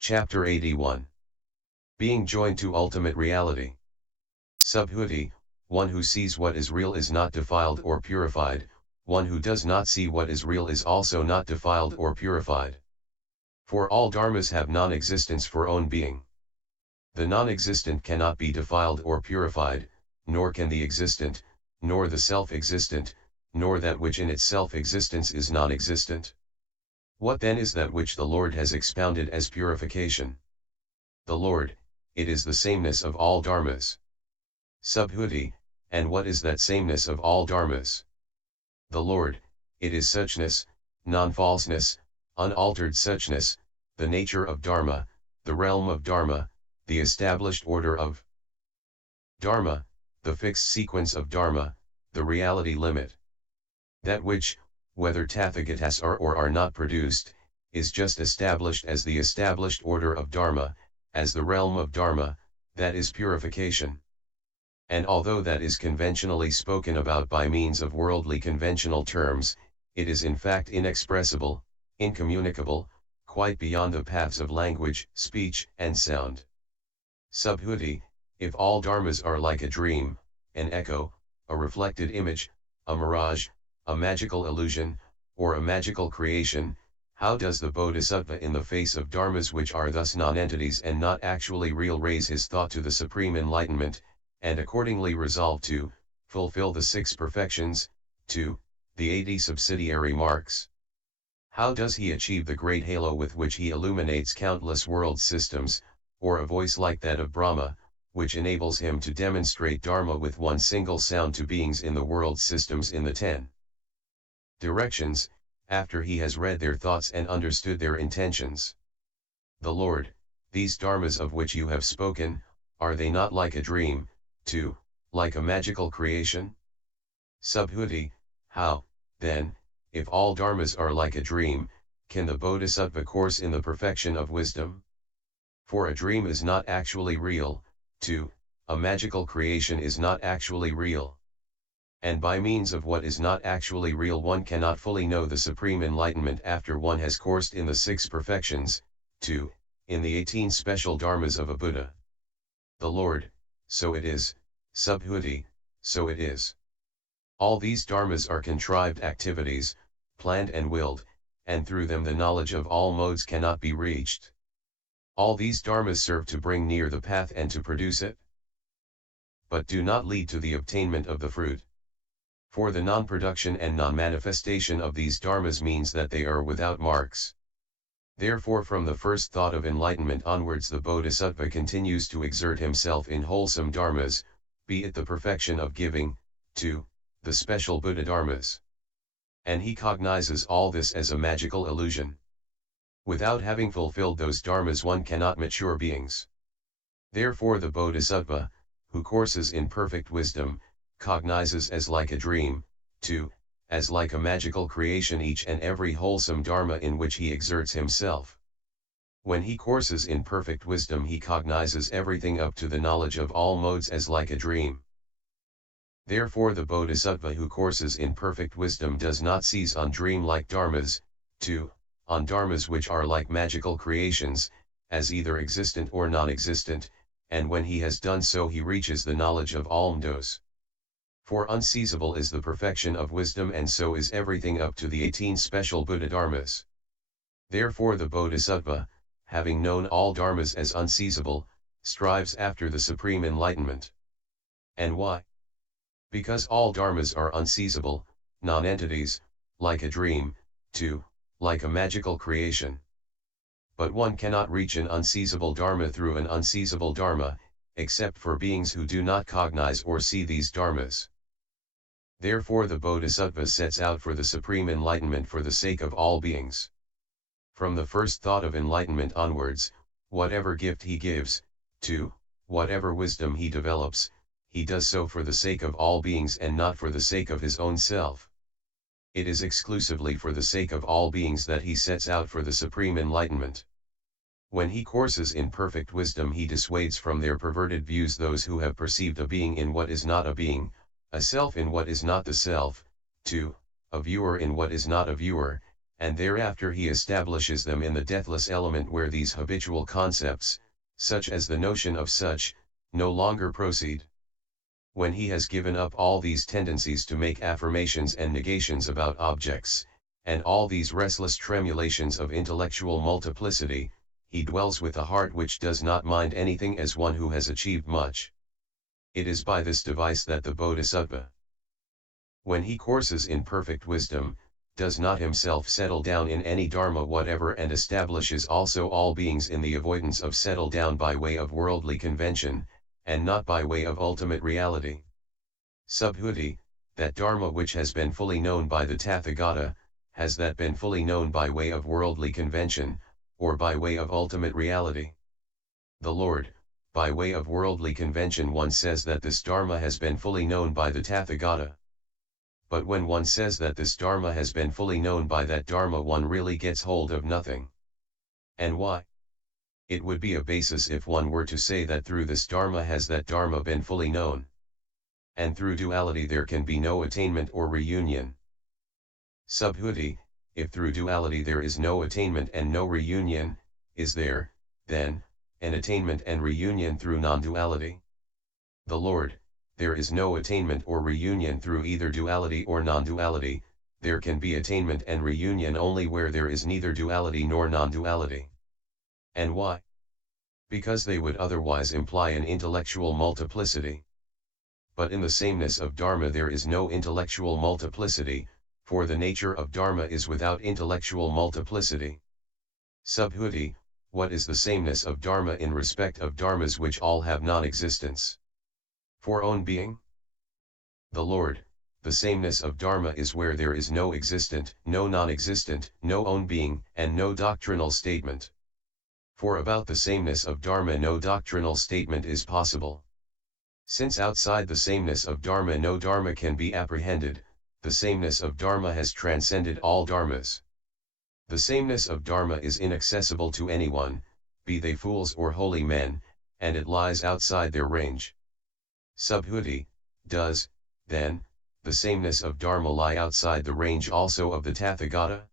Chapter 81. Being joined to ultimate reality. Subhuti, one who sees what is real is not defiled or purified, one who does not see what is real is also not defiled or purified. For all dharmas have non-existence for own being. The non-existent cannot be defiled or purified, nor can the existent, nor the self-existent, nor that which in its self-existence is non-existent. What then is that which the Lord has expounded as purification? The Lord, it is the sameness of all dharmas. Subhuti, and what is that sameness of all dharmas? The Lord, it is suchness, non-falseness, unaltered suchness, the nature of dharma, the realm of dharma, the established order of dharma, the fixed sequence of dharma, the reality limit. That which, whether tathagatas are or are not produced, is just established as the established order of dharma, as the realm of dharma, that is purification. And although that is conventionally spoken about by means of worldly conventional terms, it is in fact inexpressible, incommunicable, quite beyond the paths of language, speech, and sound. Subhuti, if all dharmas are like a dream, an echo, a reflected image, a mirage, a magical illusion, or a magical creation, how does the bodhisattva in the face of dharmas which are thus non-entities and not actually real raise his thought to the supreme enlightenment, and accordingly resolve to fulfill the 6 perfections, to the 80 subsidiary marks? How does he achieve the great halo with which he illuminates countless world systems, or a voice like that of Brahma, which enables him to demonstrate Dharma with one single sound to beings in the world systems in the 10 directions, after he has read their thoughts and understood their intentions? The Lord, these dharmas of which you have spoken, are they not like a dream, too, like a magical creation? Subhuti, how, then, if all dharmas are like a dream, can the bodhisattva course in the perfection of wisdom? For a dream is not actually real, too, a magical creation is not actually real. And by means of what is not actually real one cannot fully know the supreme enlightenment after one has coursed in the 6 perfections, too, in the 18 special dharmas of a Buddha. The Lord, so it is, Subhuti, so it is. All these dharmas are contrived activities, planned and willed, and through them the knowledge of all modes cannot be reached. All these dharmas serve to bring near the path and to produce it, but do not lead to the obtainment of the fruit. For the non-production and non-manifestation of these dharmas means that they are without marks. Therefore from the first thought of enlightenment onwards the bodhisattva continues to exert himself in wholesome dharmas, be it the perfection of giving, to the special Buddha dharmas. And he cognizes all this as a magical illusion. Without having fulfilled those dharmas one cannot mature beings. Therefore the bodhisattva, who courses in perfect wisdom, cognizes as like a dream, too, as like a magical creation each and every wholesome dharma in which he exerts himself. When he courses in perfect wisdom he cognizes everything up to the knowledge of all modes as like a dream. Therefore the bodhisattva who courses in perfect wisdom does not seize on dream-like dharmas, too, on dharmas which are like magical creations, as either existent or non-existent, and when he has done so he reaches the knowledge of all modes. For unseizable is the perfection of wisdom and so is everything up to the 18 special Buddha dharmas. Therefore the bodhisattva, having known all dharmas as unseizable, strives after the supreme enlightenment. And why? Because all dharmas are unseizable, non-entities, like a dream, too, like a magical creation. But one cannot reach an unseizable dharma through an unseizable dharma, except for beings who do not cognize or see these dharmas. Therefore the bodhisattva sets out for the supreme enlightenment for the sake of all beings. From the first thought of enlightenment onwards, whatever gift he gives, to whatever wisdom he develops, he does so for the sake of all beings and not for the sake of his own self. It is exclusively for the sake of all beings that he sets out for the supreme enlightenment. When he courses in perfect wisdom he dissuades from their perverted views those who have perceived a being in what is not a being, a self in what is not the self, to a viewer in what is not a viewer, and thereafter he establishes them in the deathless element where these habitual concepts, such as the notion of such, no longer proceed. When he has given up all these tendencies to make affirmations and negations about objects, and all these restless tremulations of intellectual multiplicity, he dwells with a heart which does not mind anything as one who has achieved much. It is by this device that the Bodhisattva, when he courses in perfect wisdom, does not himself settle down in any dharma whatever and establishes also all beings in the avoidance of settle down by way of worldly convention, and not by way of ultimate reality. Subhuti, that dharma which has been fully known by the Tathagata, has that been fully known by way of worldly convention, or by way of ultimate reality? The Lord, by way of worldly convention one says that this dharma has been fully known by the Tathagata. But when one says that this dharma has been fully known by that dharma one really gets hold of nothing. And why? It would be a basis if one were to say that through this dharma has that dharma been fully known. And through duality there can be no attainment or reunion. Subhuti, if through duality there is no attainment and no reunion, is there, then, an attainment and reunion through non-duality? The Lord, there is no attainment or reunion through either duality or non-duality, there can be attainment and reunion only where there is neither duality nor non-duality. And why? Because they would otherwise imply an intellectual multiplicity. But in the sameness of Dharma there is no intellectual multiplicity, for the nature of Dharma is without intellectual multiplicity. Subhuti, what is the sameness of Dharma in respect of Dharmas which all have non-existence? For own being? The Lord, the sameness of Dharma is where there is no existent, no non-existent, no own being, and no doctrinal statement. For about the sameness of Dharma no doctrinal statement is possible. Since outside the sameness of Dharma no Dharma can be apprehended, the sameness of Dharma has transcended all Dharmas. The sameness of Dharma is inaccessible to anyone, be they fools or holy men, and it lies outside their range. Subhuti, does, then, the sameness of Dharma lie outside the range also of the Tathagata?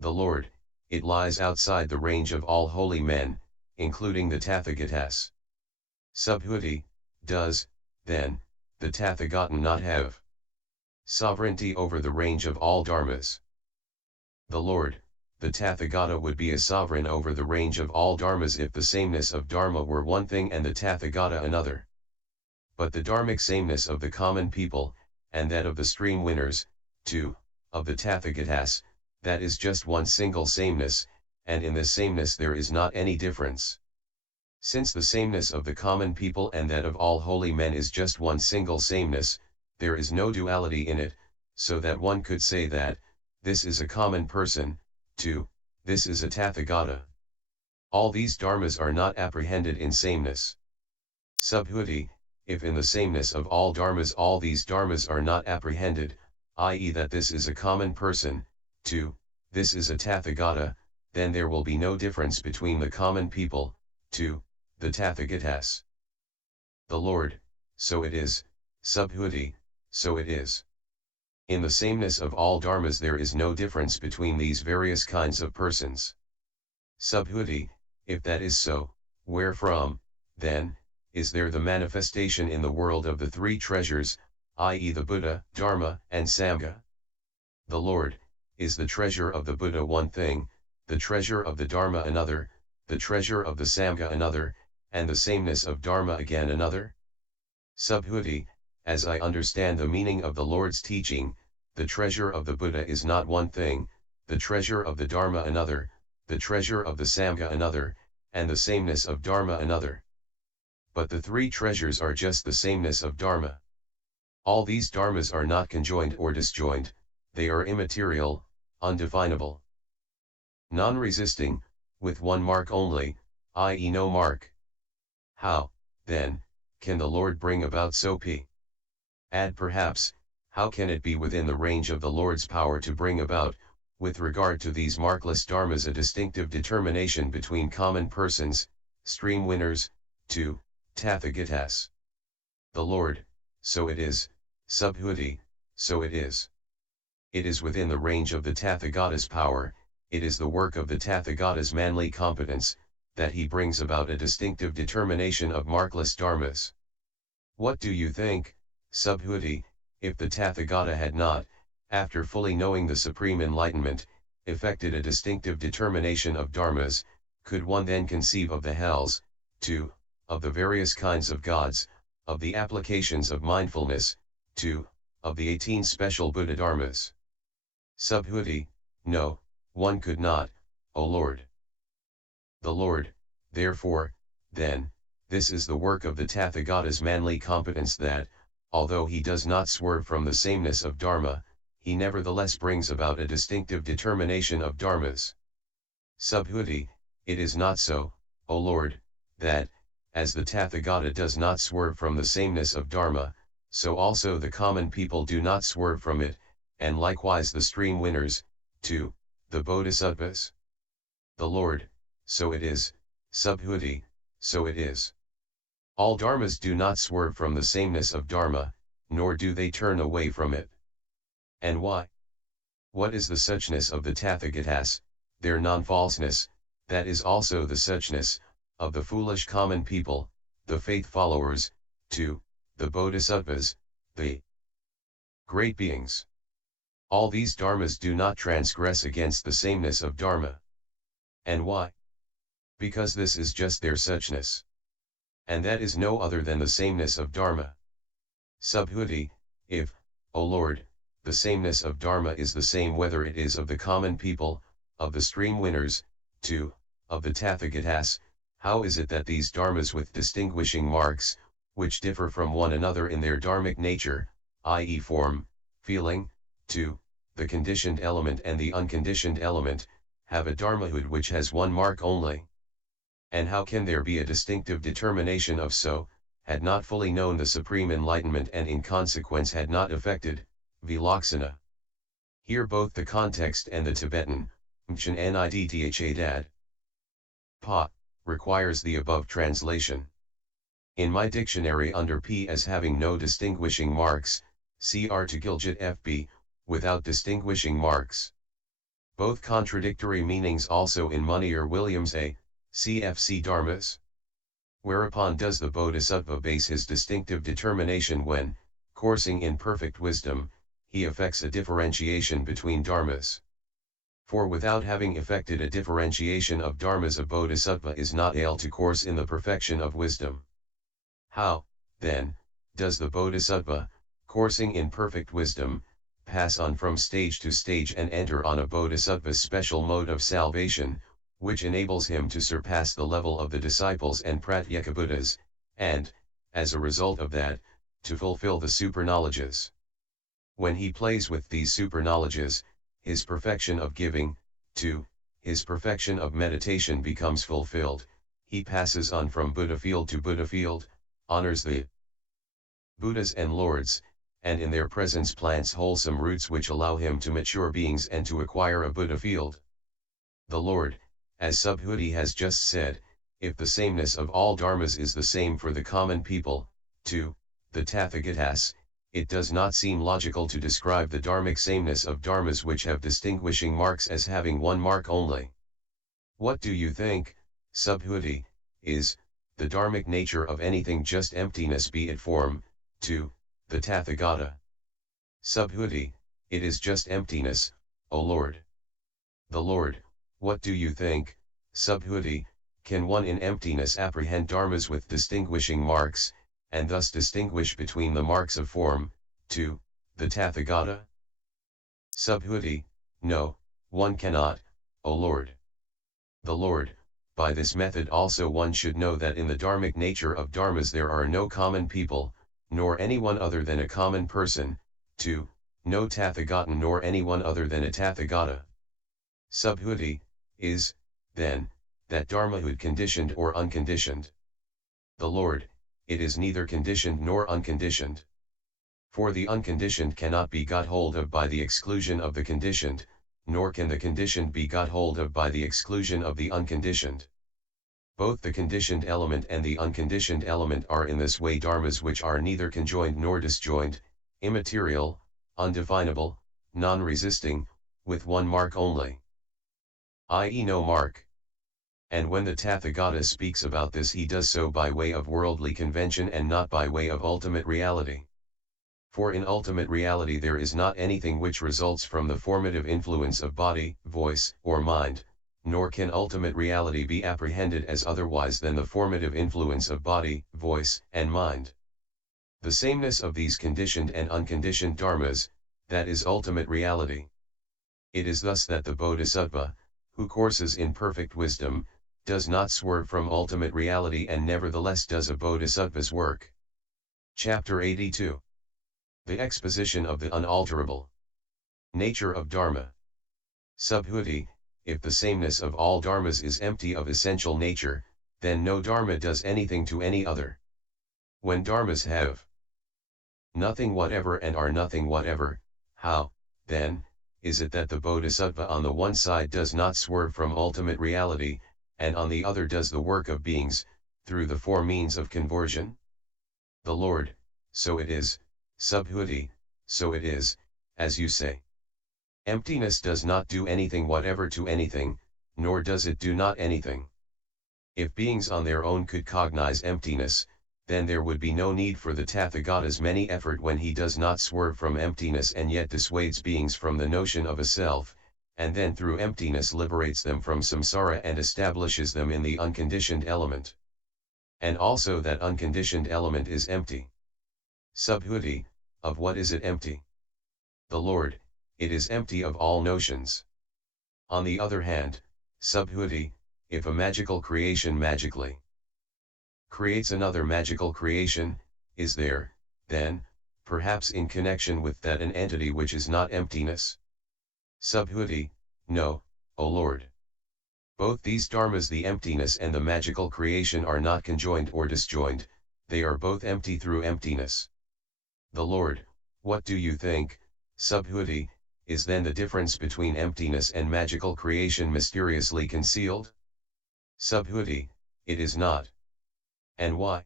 The Lord, it lies outside the range of all holy men, including the Tathagatas. Subhuti, does, then, the Tathagata not have sovereignty over the range of all Dharmas? The Lord, the Tathagata would be a sovereign over the range of all Dharmas if the sameness of Dharma were one thing and the Tathagata another. But the dharmic sameness of the common people, and that of the stream winners, too, of the Tathagatas, that is just one single sameness, and in this sameness there is not any difference. Since the sameness of the common people and that of all holy men is just one single sameness, there is no duality in it, so that one could say that, this is a common person, too, this is a Tathagata. All these dharmas are not apprehended in sameness. Subhuti, if in the sameness of all dharmas all these dharmas are not apprehended, i.e. that this is a common person, too, this is a Tathagata, then there will be no difference between the common people, too, the Tathagatas. The Lord, so it is, Subhuti, so it is. In the sameness of all dharmas there is no difference between these various kinds of persons. Subhuti, if that is so, wherefrom, then, is there the manifestation in the world of the three treasures, i.e. the Buddha, Dharma, and Sangha? The Lord, is the treasure of the Buddha one thing, the treasure of the Dharma another, the treasure of the Sangha another, and the sameness of Dharma again another? Subhuti, as I understand the meaning of the Lord's teaching, the treasure of the Buddha is not one thing, the treasure of the Dharma another, the treasure of the Sangha another, and the sameness of Dharma another. But the three treasures are just the sameness of Dharma. All these dharmas are not conjoined or disjoined, they are immaterial, undefinable, non-resisting, with one mark only, i.e. no mark. How, then, can the Lord bring about so p? Add perhaps, how can it be within the range of the Lord's power to bring about, with regard to these markless dharmas a distinctive determination between common persons, stream winners, to Tathagatas? The Lord, so it is, Subhuti, so it is. it is within the range of the Tathagata's power, it is the work of the Tathagata's manly competence, that he brings about a distinctive determination of markless dharmas. What do you think, Subhuti, if the Tathagata had not, after fully knowing the supreme enlightenment, effected a distinctive determination of dharmas, could one then conceive of the hells, too, of the various kinds of gods, of the applications of mindfulness, too, of the 18 special Buddha dharmas? Subhuti, no, one could not, O Lord. The Lord, therefore, then, this is the work of the Tathagata's manly competence that, although he does not swerve from the sameness of Dharma, he nevertheless brings about a distinctive determination of dharmas. Subhuti, it is not so, O Lord, that, as the Tathagata does not swerve from the sameness of Dharma, so also the common people do not swerve from it, and likewise the stream winners, too, the Bodhisattvas. The Lord, so it is, Subhuti, so it is. All dharmas do not swerve from the sameness of Dharma, nor do they turn away from it. And why? What is the suchness of the Tathagatas, their non-falseness, that is also the suchness of the foolish common people, the faith followers, too, the Bodhisattvas, the great beings. All these dharmas do not transgress against the sameness of Dharma. And why? Because this is just their suchness. And that is no other than the sameness of Dharma. Subhuti, if, O Lord, the sameness of Dharma is the same whether it is of the common people, of the stream winners, too, of the Tathagatas, how is it that these dharmas with distinguishing marks, which differ from one another in their dharmic nature, i.e. form, feeling, too, the conditioned element and the unconditioned element, have a dharmahood which has one mark only? And how can there be a distinctive determination of so, had not fully known the supreme enlightenment and in consequence had not effected, vilaksana? Here both the context and the Tibetan, mchan nidtha pa, requires the above translation. In my dictionary under P as having no distinguishing marks, cr to Gilgit FB, without distinguishing marks. Both contradictory meanings also in Munir Williams A, CFC Dharmas. Whereupon does the Bodhisattva base his distinctive determination when, coursing in perfect wisdom, he effects a differentiation between dharmas? For without having effected a differentiation of dharmas a Bodhisattva is not able to course in the perfection of wisdom. How, then, does the Bodhisattva, coursing in perfect wisdom, pass on from stage to stage and enter on a Bodhisattva's special mode of salvation, which enables him to surpass the level of the disciples and Pratyekabuddhas, and, as a result of that, to fulfill the superknowledges? When he plays with these superknowledges, his perfection of giving, too, his perfection of meditation becomes fulfilled, he passes on from Buddha field to Buddha field, honors the Buddhas and Lords, and in their presence plants wholesome roots which allow him to mature beings and to acquire a Buddha field. The Lord, as Subhuti has just said, if the sameness of all dharmas is the same for the common people, too, the Tathagatas, it does not seem logical to describe the dharmic sameness of dharmas which have distinguishing marks as having one mark only. What do you think, Subhuti, is the dharmic nature of anything just emptiness, be it form, too, the Tathagata? Subhuti, it is just emptiness, O Lord. The Lord, what do you think, Subhuti, can one in emptiness apprehend dharmas with distinguishing marks, and thus distinguish between the marks of form, too, the Tathagata? Subhuti, no, one cannot, O Lord. The Lord, by this method also one should know that in the dharmic nature of dharmas there are no common people, nor anyone other than a common person, too, no Tathagata nor anyone other than a Tathagata. Subhuti, is, then, that dharmahood conditioned or unconditioned? The Lord, it is neither conditioned nor unconditioned. For the unconditioned cannot be got hold of by the exclusion of the conditioned, nor can the conditioned be got hold of by the exclusion of the unconditioned. Both the conditioned element and the unconditioned element are in this way dharmas which are neither conjoined nor disjoined, immaterial, undefinable, non-resisting, with one mark only, i.e. no mark. And when the Tathagata speaks about this, he does so by way of worldly convention and not by way of ultimate reality. For in ultimate reality there is not anything which results from the formative influence of body, voice, or mind, nor can ultimate reality be apprehended as otherwise than the formative influence of body, voice, and mind. The sameness of these conditioned and unconditioned dharmas, that is ultimate reality. It is thus that the Bodhisattva, who courses in perfect wisdom, does not swerve from ultimate reality and nevertheless does a Bodhisattva's work. Chapter 82. The exposition of the unalterable nature of Dharma. Subhuti, if the sameness of all dharmas is empty of essential nature, then no dharma does anything to any other. When dharmas have nothing whatever and are nothing whatever, how, then, is it that the Bodhisattva on the one side does not swerve from ultimate reality, and on the other does the work of beings, through the four means of conversion? The Lord, so it is, Subhuti, so it is, as you say. Emptiness does not do anything whatever to anything, nor does it do not anything. If beings on their own could cognize emptiness, then there would be no need for the Tathagata's many effort when he does not swerve from emptiness and yet dissuades beings from the notion of a self, and then through emptiness liberates them from samsara and establishes them in the unconditioned element. And also that unconditioned element is empty. Subhuti, of what is it empty? The Lord, it is empty of all notions. On the other hand, Subhuti, if a magical creation magically creates another magical creation, is there, then, perhaps in connection with that an entity which is not emptiness? Subhuti, no, O Lord. Both these dharmas, the emptiness and the magical creation, are not conjoined or disjoined, they are both empty through emptiness. The Lord, what do you think, Subhuti, is then the difference between emptiness and magical creation mysteriously concealed? Subhuti, it is not. And why?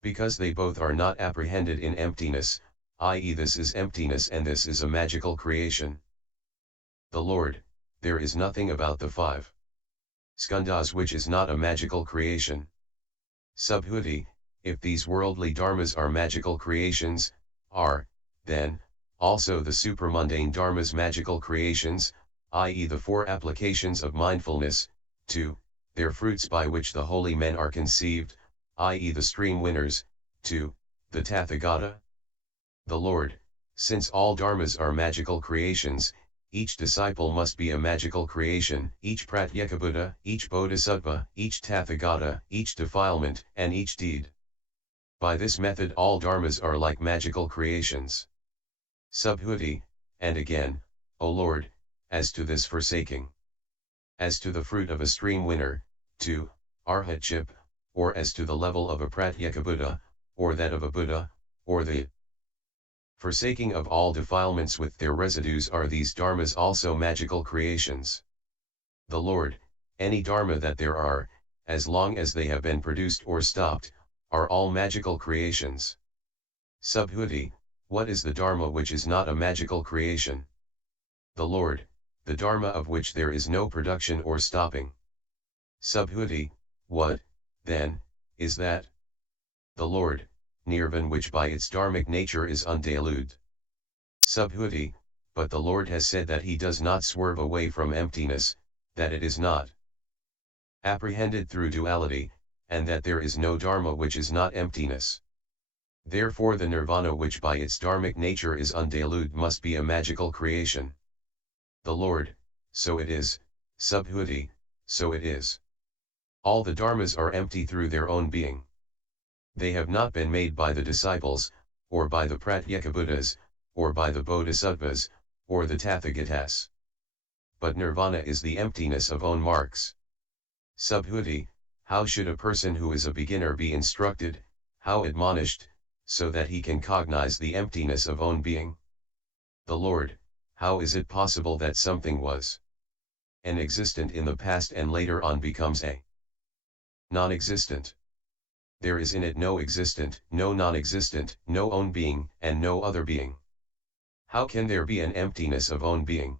Because they both are not apprehended in emptiness, i.e. this is emptiness and this is a magical creation. The Lord, there is nothing about the five skandhas which is not a magical creation. Subhuti, if these worldly dharmas are magical creations, are, then, also the supramundane dharmas magical creations, i.e. the four applications of mindfulness, 2, their fruits by which the holy men are conceived, i.e. the stream winners, 2, the Tathagata? The Lord, since all dharmas are magical creations, each disciple must be a magical creation, each Pratyekabuddha, each Bodhisattva, each Tathagata, each defilement, and each deed. By this method all dharmas are like magical creations. Subhuti, and again, O Lord, as to this forsaking. As to the fruit of a stream winner, 2, arhatship, or as to the level of a Pratyekabuddha, or that of a Buddha, or the forsaking of all defilements with their residues, are these dharmas also magical creations? The Lord, any dharma that there are, as long as they have been produced or stopped, are all magical creations. Subhuti, what is the dharma which is not a magical creation? The Lord, the dharma of which there is no production or stopping. Subhuti, what, then, is that? The Lord, nirvana, which by its dharmic nature is undilute. Subhuti, but the Lord has said that he does not swerve away from emptiness, that it is not apprehended through duality, and that there is no dharma which is not emptiness. Therefore the nirvana which by its dharmic nature is undilute must be a magical creation. The Lord, so it is, Subhuti, so it is. All the dharmas are empty through their own being. They have not been made by the disciples, or by the Pratyekabuddhas, or by the Bodhisattvas, or the Tathagatas. But nirvana is the emptiness of own marks. Subhuti, how should a person who is a beginner be instructed, how admonished, so that he can cognize the emptiness of own being? The Lord, how is it possible that something was an existent in the past and later on becomes a non-existent? There is in it no existent, no non-existent, no own being, and no other being. How can there be an emptiness of own being?